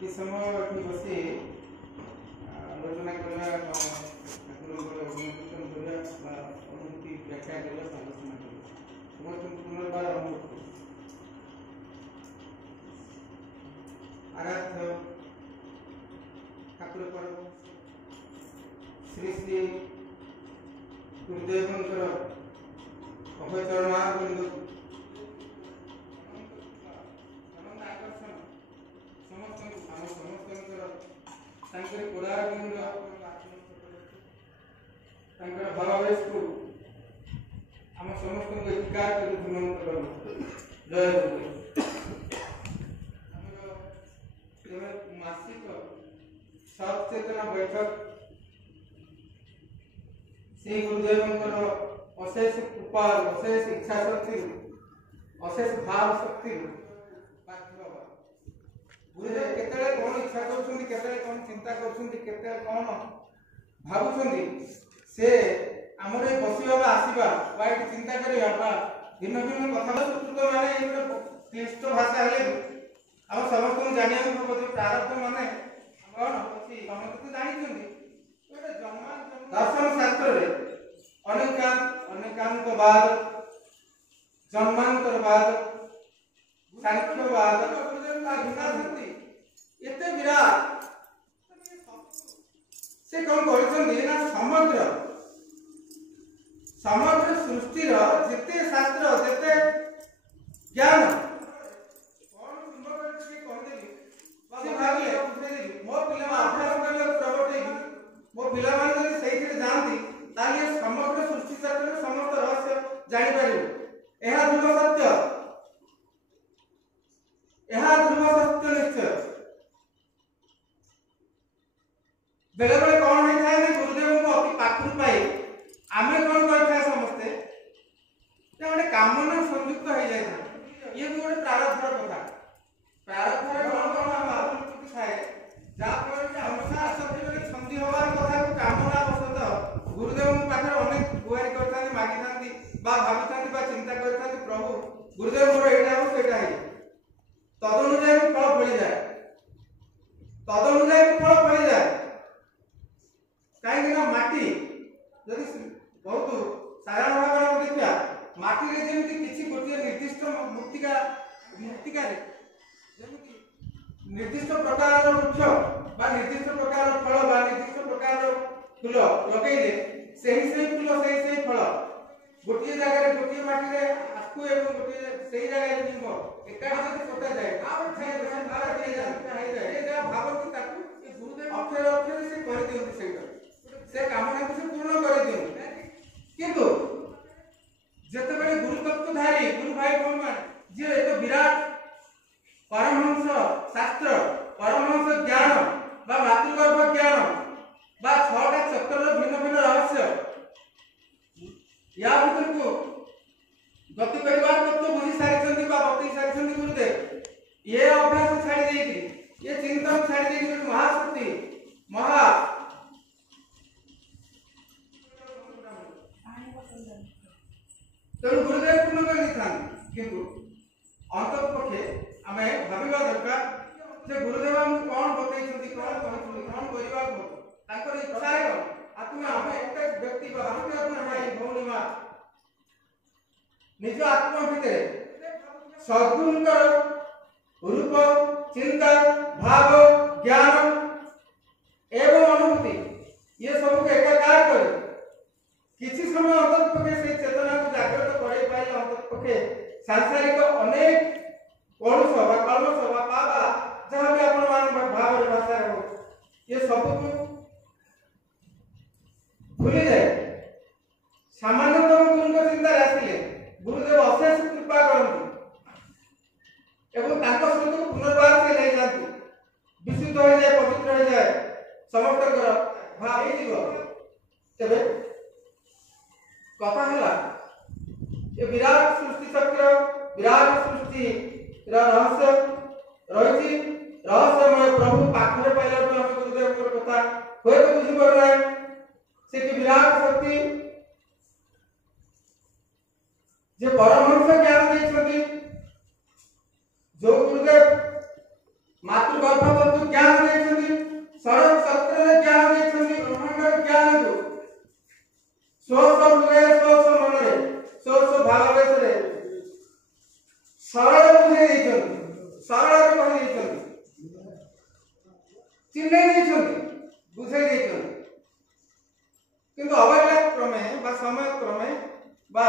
कि समय कि बसी आलोचना करला ठाकुर अभिनंदन करला अनुभूति व्याख्या करला आलोचना करला समस्त पुनर्बार अनुभूति आराध्य ठाकुर पर श्री श्री गुरुदेवंकर अभयचरणारविंद भावावेश को आम समस्त एकीकार कर जय मासिक सचेतना बैठक श्री गुरुदेवंकर अशेष कृपा अशेष इच्छा शक्ति अशेष भाव शक्ति गुरुदेव केतले कौन इच्छा कर केतले कौन चिंता कर भावुं से आमर बसवा आसवा चिंता करवा भिन्न भिन्न कथा संस्कृत माने क्लिष्ट भाषा हेले आम समस्त जाना प्रारब्ध माने कौन अच्छी समस्त तो जानते दर्शन शास्त्र अनेकांतवाद जन्मांतरवाद सांख्यवाद एते विराट से कौन कर समग्र समग्र सृष्टि जिते शास्त्र जिते ज्ञान कौन मो पिला अभ्यास करले प्रवर्ते मो पिला माने सही जानती ताले समग्र सृष्टि शास्त्र समस्त रहस्य जानि पारिबो एहा ध्रुव सत्य निश्चय बेले बेले कौन होता है गुरुदेव को अति पाखु पाई आम कौन कर समस्ते गोटे कामना संयुक्त हो जाए ये भी गोटे प्रारब्ध कथा प्रारब्ध कौन थाए जहाँफल हमेशा आसक्ति छंदी हमार कथा को कामना बसत गुरुदेव पाखे अनेक गुहारी कर मागी भावी चिंता कर प्रभु गुरुदेव मोर यहाँ हो सहीटा है तदनुजाई फल फली जाए फल फली जाए कहीं माटी जदि बहुत साधारण भाव में देखा माटी रे जेमति किछि गोटे निर्दिष्ट मृत्तिका निर्दिष्ट प्रकार वृक्ष बा निर्दिष्ट प्रकार फल बा निर्दिष्ट प्रकार फूल लगेले सही फूल सही फल गोटे जगह गोटे माटी रे आकु एवं गोटे सही जगह जीव एकाठी जदि पोता जाए भाव कि गुरुदेव अक्षर अक्षर से कर दियंती से कामना को से पूर्ण कर दियंती किंतु जेतेबेले गुरु तत्वधारी गुरु भाई कौन जे एक विराट परमहंस शास्त्र परमहंस ज्ञान बा मातृगर्भ ज्ञान बा छटा चक्र भिन्न भिन्न रहस्य या भीतर को गति परिवार तत्व बुझी सारी बतई सारी गुरुदेव ये अभ्यास छाड़ी देगी ये चिंतन छाड़ी देगी महाशक्ति महा तेणु गुरुदेव पूर्ण कर किंतु अंतपक्षे आम भाविबा दरकार जे गुरुदेव आमको कौन बतई कौन कहते इच्छा है आत्मा आम एक व्यक्ति भाई भौणी माँ निज आत्मा भितर सद्गुणकर रूप चिंता भाव ज्ञान एवं अनुभूति ये सब को एकाकार करे किसी समय अंतपक्षे से चेतना को जागृत करे पाइले अंतपक्षे सांसारिक अनेक कलुष कलमश पापा जहाँ भी आपण मान भाव भाषा हो ये सब को भूली जाए सामान्यतम गुरु चिंता आसिले गुरुदेव अशेष कृपा करती एवं सहित पुनर्बार से नहीं जाती विशुद्ध हो जाए पवित्र हो जाए समस्त भाव तेरे कथा है ये विराट सृष्टि चक्र विराट सृष्टि रहस्य रही रहस्यमय प्रभु पाखरे पाइला हम गुरुदेव कथा हुए तो बुझी पार ना से विराट शक्ति जे परमहंस ज्ञान देछथि जो गुरुदेव मातृगर्भ तत्व ସ୍ୱ ହୃଦୟରେ ସ୍ୱ ମନରେ ସ୍ୱ ଭାବାବେଶରେ ସରଳ ବୁଝେଇ ଦେଇଛନ୍ତି, ସରଳରେ କହି ଦେଇଛନ୍ତି, ଚିହ୍ନେଇ ଦେଇଛନ୍ତି, ବୁଝେଇ ଦେଇଛନ୍ତି। କିନ୍ତୁ ଅବହେଳା କ୍ରମେ ବା ସମୟ କ୍ରମେ ବା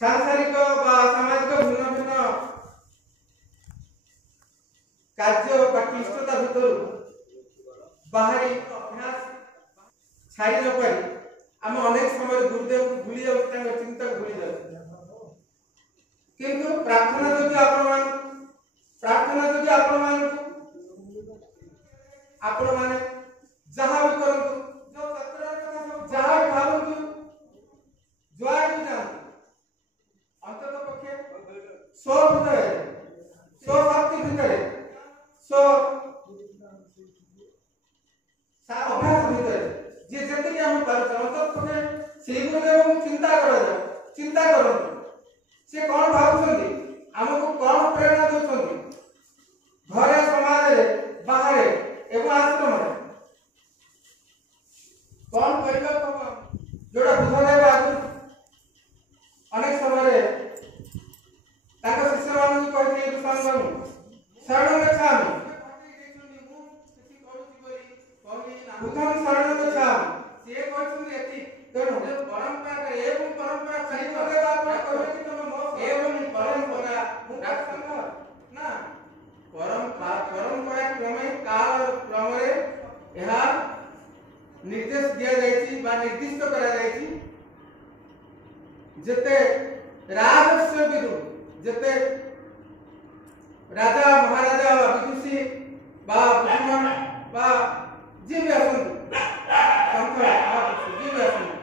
ସାଂସାରିକ ବା ସାମାଜିକ ଭିନ୍ନ ଭିନ୍ନ କାର୍ଯ୍ୟ ବା କ୍ଲିଷ୍ଟତା ଭିତରୁ ବାହାରି ଅଭ୍ୟାସ ଛାଡ଼ି ନ ପାରି ଆମେ ଅନେକ ସମୟରେ ଗୁରୁଦେବଙ୍କୁ ଭୁଲି ଯାଉଛୁ, ତାଙ୍କ ଚିନ୍ତାକୁ ଭୁଲି ଯାଉଛୁ। କିନ୍ତୁ ପ୍ରାର୍ଥନା ଯଦି ଆପଣମାନେ ଯାହା ବି କରନ୍ତୁ, ଯୋଉ କ୍ଷେତ୍ରରେ କଥା ଯାହା ବି ଭାବନ୍ତୁ, ଯୁଆଡେ ବି ଯାଆନ୍ତୁ, ଅନ୍ତତଃ ପକ୍ଷେ ସ୍ୱ ହୃଦୟରେ ସ୍ୱ ଶକ୍ତି ଭିତରେ ଅଭ୍ୟାସ ଭିତରେ ଯେ ଯେତିକି ଆମେ ପାରୁଛୁ ଅନ୍ତତଃ ପକ୍ଷେ ସେଇ ଗୁରୁଦେବଙ୍କୁ ଚିନ୍ତା କରନ୍ତୁ। ସେ କଣ ଭାବୁଛନ୍ତି, ଆମକୁ କଣ ପ୍ରେରଣା ଦେଉଛନ୍ତି, ଘରେ, ସମାଜରେ, ବାହାରେ ଏବଂ ଆଶ୍ରମରେ କଣ କରିବାକୁ ହବ। ଯୋଉଟା ବୁଦ୍ଧଦେବ ଆଗରୁ ଅନେକ ସମୟରେ ତାଙ୍କ ଶିଷ୍ୟମାନଙ୍କୁ କହିଥିଲେ, ଶରଣ ଗଚ୍ଛାମି, ବୁଦ୍ଧଂ ଶରଣ ଗଚ୍ଛାମି, ସିଏ କହିଛନ୍ତି ଏତିକି। ତେଣୁ ପରମ୍ପରା ଏବଂ ପରମ୍ପରା ନା ପରମ୍ପରା କ୍ରମେ କାଳ କ୍ରମରେ ଏହା ନିର୍ଦ୍ଦେଶ ଦିଆଯାଇଛି ବା ନିର୍ଦ୍ଦିଷ୍ଟ କରାଯାଇଛି। ଯେତେ ରାଜସ୍ୱ ବିଦୁ, ଯେତେ ରାଜା ମହାରାଜା ବିଦୁଷୀ ବା ବୁଦ୍ଧିମାନ ବା ଯିଏ ବି ଆସନ୍ତୁ, ଯିଏ ବି ଆସନ୍ତୁ,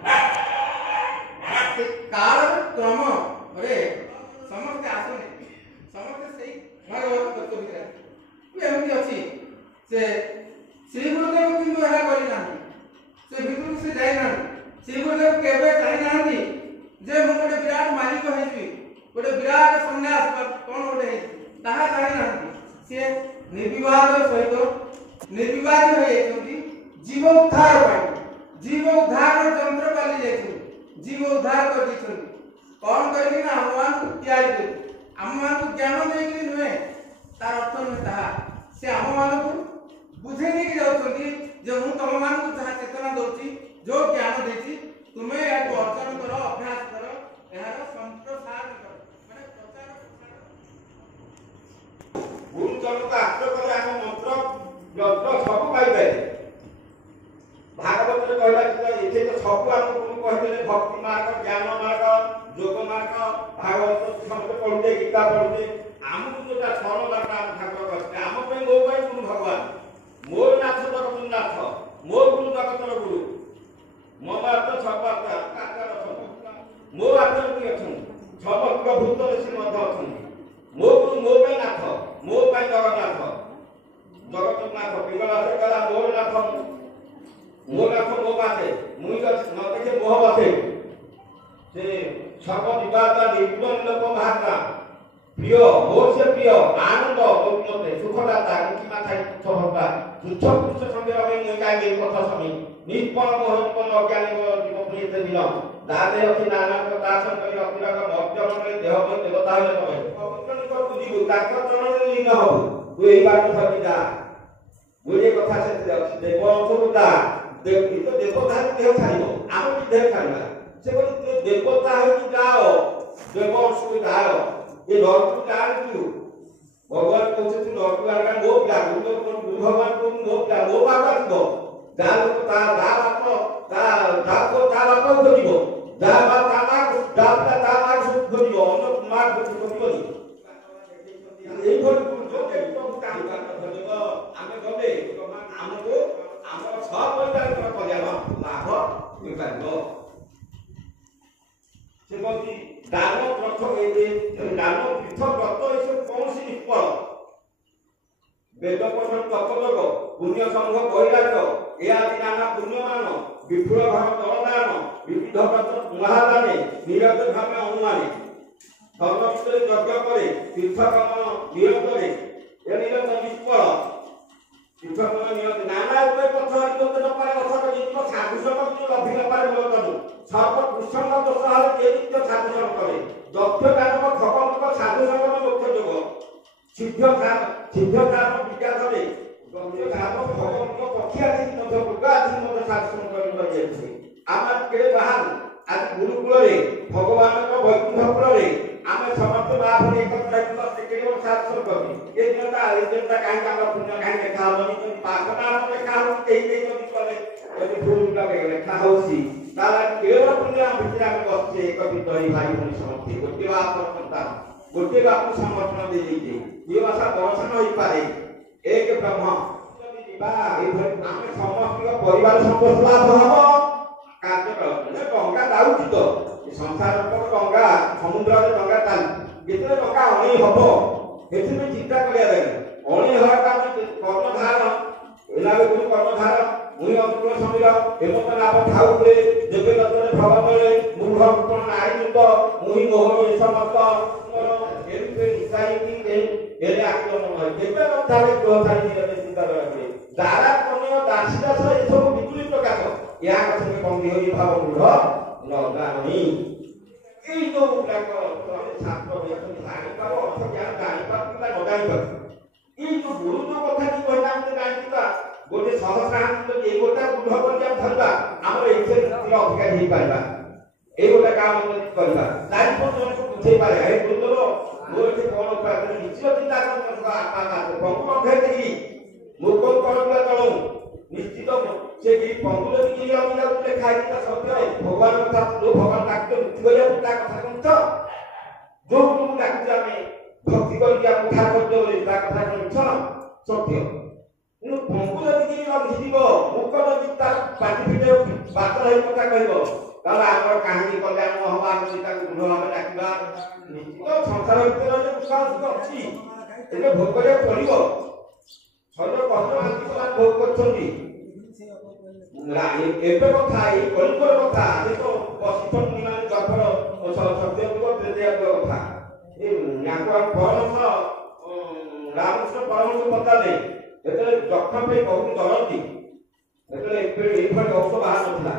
ସେ କାଳ କ୍ରମରେ ସମସ୍ତେ ଆସନ୍ତି, ସମସ୍ତେ ସେଇ ଭାଗବତ ତତ୍ତ୍ୱ ଭିତରେ ଏମିତି ଅଛି। ସେ ଶ୍ରୀ ଗୁରୁଦେବ କିନ୍ତୁ ଏହା କରିନାହାନ୍ତି, ସେ ଭିତରକୁ ସେ ଯାଇନାହାନ୍ତି। ଶ୍ରୀ ଗୁରୁଦେବ କେବେ ଚାହିଁନାହାନ୍ତି ଯେ ମୁଁ ଗୋଟେ ବିରାଟ ମାଲିକ ହେଇଯିବି, ଗୋଟେ ବିରାଟ ସନ୍ନ୍ୟାସ କଣ ଗୋଟେ ହେଇଯିବି, ତାହା ଚାହିଁନାହାନ୍ତି। ସେ ନିର୍ବିବାଦ ସହିତ ନିର୍ବିବାଦ ହୋଇଯାଇଛନ୍ତି ଜୀବ ଉଦ୍ଧାର ପାଇଁ। ଜୀବ ଉଦ୍ଧାର ଯନ୍ତ୍ର ପାଲି ଯାଇଛନ୍ତି, ଜୀବ ଉଦ୍ଧାର କରିଦେଇଛନ୍ତି। କଣ କରିକି ନା ଆମମାନଙ୍କୁ ତିଆରି କରି, ଆମମାନଙ୍କୁ ଜ୍ଞାନ ଦେଇକି ନୁହେଁ, ତାର ଅର୍ଥ ନୁହେଁ ତାହା। ସେ ଆମମାନଙ୍କୁ ବୁଝେଇ ଦେଇକି ଯାଉଛନ୍ତି ଯେ ମୁଁ ତମମାନଙ୍କୁ ଯାହା ଚେତନା ଦଉଛି, ଯୋଉ ଜ୍ଞାନ ଦେଇଛି, ତୁମେ ଏହାକୁ ଅର୍ଜନ କର, ଅଭ୍ୟାସ କର, ଏହାର ସମ୍ପ୍ରସାରଣ କର, ମାନେ ପ୍ରଚାର ପ୍ରସାର। ଗୁରୁଜନଙ୍କ ଆଶ୍ରୟ କଲେ ଆମେ ମନ୍ତ୍ର ଯନ୍ତ୍ର ସବୁ ପାଇପାରିବେ। ଭାଗବତରେ କହିଲା ଏଠି ତ ସବୁ ଆମକୁ କହିଦେଲେ, ଭକ୍ତି ମାର୍ଗ, ଜ୍ଞାନ ମାର୍ଗ, ଯୋଗ ମାର୍ଗ, ଭାଗବତ ସମସ୍ତେ ପଢୁଛେ, ଗୀତା ପଢୁଛେ। ଆମକୁ ଯୋଉଟା ସ୍ମରଣ ଦରକାର ଆମ ଠାକୁର କହିଲେ, ଆମ ପାଇଁ ମୋ ପାଇଁ ଗୁରୁ ଭଗବାନ, ମୋର ନାଥ ଜଗତର ନାଥ, ମୋ ଗୁରୁ ଜଗତର ଗୁରୁ, ମୋ ବାର୍ତ୍ତା ସର୍ବାର୍ତ୍ତା ମୋ ଆତ୍ମା ବି ଅଛନ୍ତି, ସମସ୍ତ ଭୂତରେ ସେ ମଧ୍ୟ ଅଛନ୍ତି। ମୋ ଗୁରୁ ମୋ ପାଇଁ ନାଥ, ମୋ ପାଇଁ ଜଗନ୍ନାଥ, ଜଗତର ନାଥ। ପିଙ୍ଗଳାସ ଗଲା ମୋର ନାଥ, ମୋ ନାଥ ମୋ ପାଖେ, ମୁଇଁ ନ ଦେଖେ ମୋହ ବସେ। ସେ ସର୍ବ ବିବାଦ ନିର୍ଗୁଣ ଲୋକ ବାହାରିଲା প্রিয় মোর সে প্রিয় আনন্দ মতে সুখদাতা মুখিমা থাই তুচ্ছভক্তা তুচ্ছ পুরুষ সঙ্গে আমি কাগে কথা স্বামী নিষ্ফল মোহন অজ্ঞানী জীব প্রিয়তে দিন দাদে অতি নানা দাসন করি অতিরাগ মধ্যমনে দেহ দেবতা হইলে তবে পবিত্র নিকট বুঝিবু তাক চরণে লীন হবু তুই এই বাট ধরি যা বুঝে কথা সে দেব অংশটা দেব তো দেবতা দেহ ছাড়িব আমি দেহ ছাড়িবা সে বলি দেবতা হইকি যাও দেব অংশকে যাও ये डॉक्टर जान तू भगवान को से तू डॉक्टर का वो क्या गुरु भगवान को वो क्या वो बात को जान को ता बात को दिबो जा बात ता को को दिबो अन्य मार को दिबो এই ভোট जो के तो काम कर दिबो आमे गले हमको हमर सब परिवार को कल्याण लाभ मिलबो से बोलती दान ग्रंथ दान तीर्थ व्रत ये कौन सी निष्फल वेद पठन तत्वलोक पुण्य संघ बहिराज्य या नाना पुण्यमान विपुल भाव दलदान विविध महादाने निरत भाव अनुमाने धर्मभितर यज्ञ करे तीर्थकर्म निरतरे निरत निष्फल तीर्थकर्म निरत नाना उपाय पथ हरिमत नपारे कथा ସର୍ବକୃଷ୍ଣ ଦୋଷରେ ଯେ ନିତ୍ୟ ସାଧୁସନ କରେ ଦକ୍ଷତାର ଖଗଙ୍କ ସାଧୁସନ ମୁଖ୍ୟ ଯୋଗ ସିଦ୍ଧତାର ବିକାଶରେ ଦକ୍ଷତାର ଖଗଙ୍କ ପକ୍ଷୀ ଆଦି ମଧ୍ୟ ମୃଗ ଆଦି ମଧ୍ୟ ସାଧୁସନ କରିଯାଇଛି। ଆମେ କେଡ଼େ ବାହାରୁ ଆଜି ଗୁରୁକୁଳରେ ଭଗବାନଙ୍କ ବୈକୁଣ୍ଠପୁରରେ ଆମେ ସମସ୍ତେ ବାହାରେ ଏକତ୍ର କେଡ଼େ ସାଧୁସନ କରୁ ଏ ଦିନଟା କାହିଁକି ଆମର ପୁଣ୍ୟ କାହିଁକି ଲେଖା ହବନି ପାଖନା ଲେଖା ହବ କେହି ଯଦି କଲେ ଯଦି ଭୁଲ ଲେଖା ହଉଛି ତାହେଲେ କେବଳ ପୁଣ୍ୟ ଭିତରେ ଆମେ ବସିଛେ ଏକତ୍ରିତ ହୋଇ ଭାଇ ଭଉଣୀ ସମସ୍ତେ ଗୋଟିଏ ବାପର ସନ୍ତାନ ଗୋଟିଏ ବାପକୁ ସମର୍ପଣ ଦେଇଦେଇଛେ ଏ ଭାଷା ଦର୍ଶନ ହୋଇପାରେ ଏକ ବ୍ରହ୍ମ ଯଦି ଯିବା ଏଇଭଳି ଆମେ ସମସ୍ତଙ୍କ ପରିବାର ସମ୍ପର୍କ ଲାଭ ହବ କାର୍ଯ୍ୟ ଡଙ୍ଗା ଯାଉଛି ତ ସଂସାର ଡଙ୍ଗା ସମୁଦ୍ରରେ ଡଙ୍ଗା ଚାଲୁଛି ଯେତେବେଳେ ଡଙ୍ଗା ଅଣେଇ ହବ ଏଥିପାଇଁ ଚିନ୍ତା କରିବା ଦରକାର ଅଣେଇ ହବାଟା କର୍ମଧାର ଏଲାବେକୁ କର୍ମଧାର ମୁହିଁ ଅନୁକୂଳ ସମୀର ଏମତ ଲାଭ ଥାଉରେ ଯେବେ ଦତ୍ତରେ ଭବନରେ ମୂଢ କୃପଣ ନାରୀ ଯୁକ୍ତ ମୁହିଁ ମୋହ ସମସ୍ତ ଏମିତି ନିଶାଇକି ଏରେ ଆକ୍ରମଣ হয় ଯେବେ ନଥାଏ ଗ୍ରହଧାରୀ ନିରବେ ଚିନ୍ତା ରହିବେ ଦାରା କନ୍ୟା ଦାସୀ ଦାସ ଏସବୁ ବିଜୁଳି ପ୍ରକାଶ ଏହା କଥା କମି ହୋଇ ଭାବ ମୂଢ ଲଗାନି এই তো গুলাক ছাত্র জানিপার অর্থ জ্ঞান জানিপার কিংবা ନ ଜାଣିପାରୁ এই ଯୋଉ ଗୁରୁତ୍ୱ କଥା କି କହିଲା ଆମେ ଜାଣିଥିବା ଗୋଟେ ସହସ୍ରାଂଶ ଯଦି ଏଇ ଗୋଟା ଗୁଢ କରି ଆମେ ଧରିବା ଆମର ଏଇଥିରେ ଅଧିକା ହେଇପାରିବା এই ଗୋଟା କାମ ଯଦି କରିବା ଚାରି ପାଞ୍ଚ ଜଣଙ୍କୁ ବୁଝେଇ ପାରିବା ଏ ଗୁରୁତ୍ୱ ମୋର ଏଠି କଣ ଉପାୟ ନିଶ୍ଚିତ ଚିନ୍ତା କରିବା ଆତ୍ମା ପଙ୍ଗୁ ଅଭ୍ୟର୍ଥୀ ମୁଖ କରବା ତଳୁ ନିଶ୍ଚିତ ସେ କି ପଙ୍ଗୁ ଯଦି କି ଆମେ ଯାଉଥିଲେ ଖାଇକି ତା ସତ୍ୟରେ ଭଗବାନ କଥା ଭଗବାନ ଡାକ୍ତର ମୁକ୍ତି କରିବା ତା କଥା କହୁଛ ଯୋଉ ଗୁରୁକୁ ଡାକୁଛୁ ଆମେ ଭକ୍ତି କରିକି ଆମେ ଉଦ୍ଧାର କରିଦେବ ବୋଲି ତା କଥା କହୁଛ ସତ୍ୟ କିନ୍ତୁ ପଙ୍ଗୁ ଯଦି କି ରଖିଯିବ ମୁଖ ଯଦି ତା ପାଟି ଫିଟେ ବାତର ହେଇ କଥା କହିବ ତାହେଲେ ଆମର କାହିଁକି କଲ୍ୟାଣ ହବ ଆମେ ତାକୁ ଦୃଢ଼ ଭାବେ ଡାକିବା ନିଶ୍ଚିତ ସଂସାର ଭିତରେ ଦୁଃଖ ଅଛି ଏବେ ଭୋଗ କରିବାକୁ ପଡ଼ିବ ଶରୀର କଷ୍ଟ ସେମାନେ ଭୋଗ କରୁଛନ୍ତି ଏବେ କଥା ଏଇ କଳିକର କଥା ଦେଖ ବଶିଷ୍ଠ ମୁନିମାନେ ଗର୍ଭର ସତ୍ୟଯୁଗ କଥା ୟାକୁ ପରମହଂସ ରାମକୃଷ୍ଣ ପରମହଂସ ପଚାରିଲେ ଯେତେବେଳେ ଯକ୍ଷ୍ମା ପାଇଁ ବହୁତ ଡରନ୍ତି ସେତେବେଳେ ଏଇଭଳି ଔଷଧ ବାହାର ନଥିଲା।